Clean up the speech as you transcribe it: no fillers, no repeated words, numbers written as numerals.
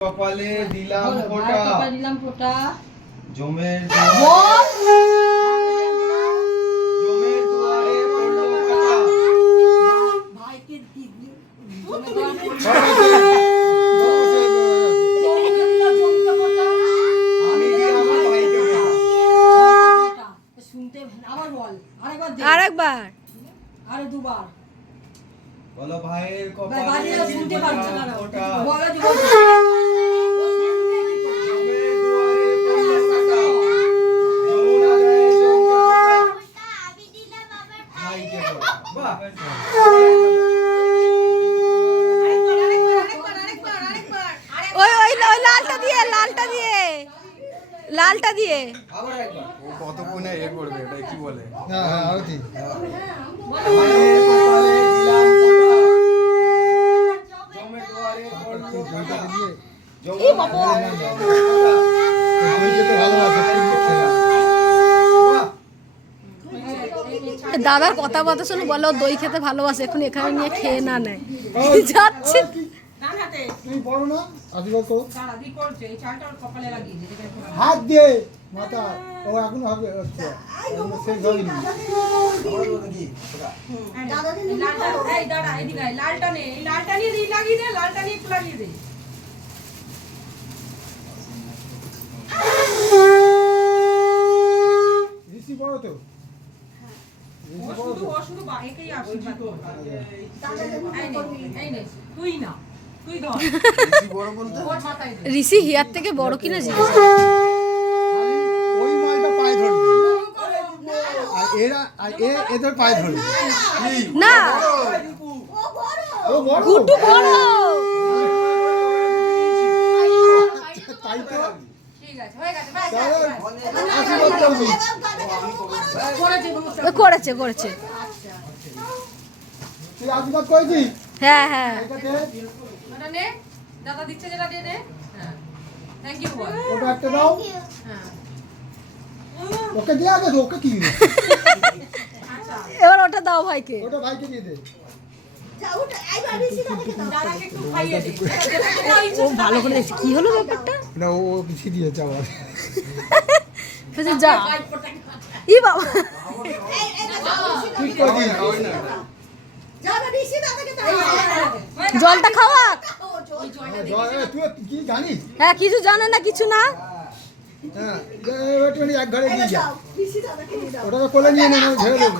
কপালে দিলাম ফোঁটা জমের দুয়ারে পড়লো কাটা ভাইকে আরেকবার আরে দুবার বলো ভাইয়ের কপালে শুনতে পারছে না ফোঁটা বলো লালটা দিয়ে আবার একবার কত কোণে এ করবে এটা কি বলে হ্যাঁ হ্যাঁ আরো ঠিক ভাইয়ের কপালে দিলাম ফোঁটা জমের দুয়ারে পড়লো কাটা এই বাবা ওই যে তো ভালো আছে দাদার কথা শুনে বলো দই খেতে ভালোবাসে, এখন এখানে নিয়ে খেয়ে না নেয় যাচ্ছে তুমি বড় না আশীর্বাদ করো দাঁড়া দি করছে এই চালটা ওর কপালে লাগিয়ে দে হাত দিয়ে মাথা ও এখন হবে আচ্ছা শেষ হয়নি দাদা দিন লালটা এই দাঁড়া এদিকে আয় লালটা নে এই লালটা নিয়ে দি লাগিয়ে দে লালটা নিয়ে একটু লাগিয়ে দে ঋষি বড় তো ও শুধু একেই আশীর্বাদ করবে এই নে তুই না তুই ধর বেশি বড় বলতে ওর মাথায় দে ঋষি হিয়ার থেকে বড় কিনা জিজ্ঞেস ওই মালটা পায়ে ধরবে আর এরা আর এদের পায়ে ধরবে না ও বড় গুড্ডু বড় তাই তো ঠিক আছে হয়ে গেছে ব্যাস আশীর্বাদ করবি করেছে তুই আশীর্বাদ করেছিস হ্যাঁ হ্যাঁ এটা দে ওটা নে দাদা দিচ্ছে যেটা দিয়ে দে হ্যাঁ থ্যাংক ইউ বল ওটা একটা দাও হ্যাঁ ওকে দিয়ে আগে ওকে কি দিবি এবার ওটা দাও ভাইকে। ওটা ভাইকে দিয়ে দে দাদাকে একটু খাইয়ে দে ও ভালো করে দেখছি কি হলো ব্যাপারটা, না ও কিছু দিয়েছে আবার বলছে যা ই বাবা ঠিক করে দিই জলটা খাওয়া। তুই কি জানিস হ্যাঁ কিছু জানে না কিছু না, হ্যাঁ এক ঘরে দিয়ে যা ওটাকে কোলে নিয়ে নে ঝেড়ে দেবো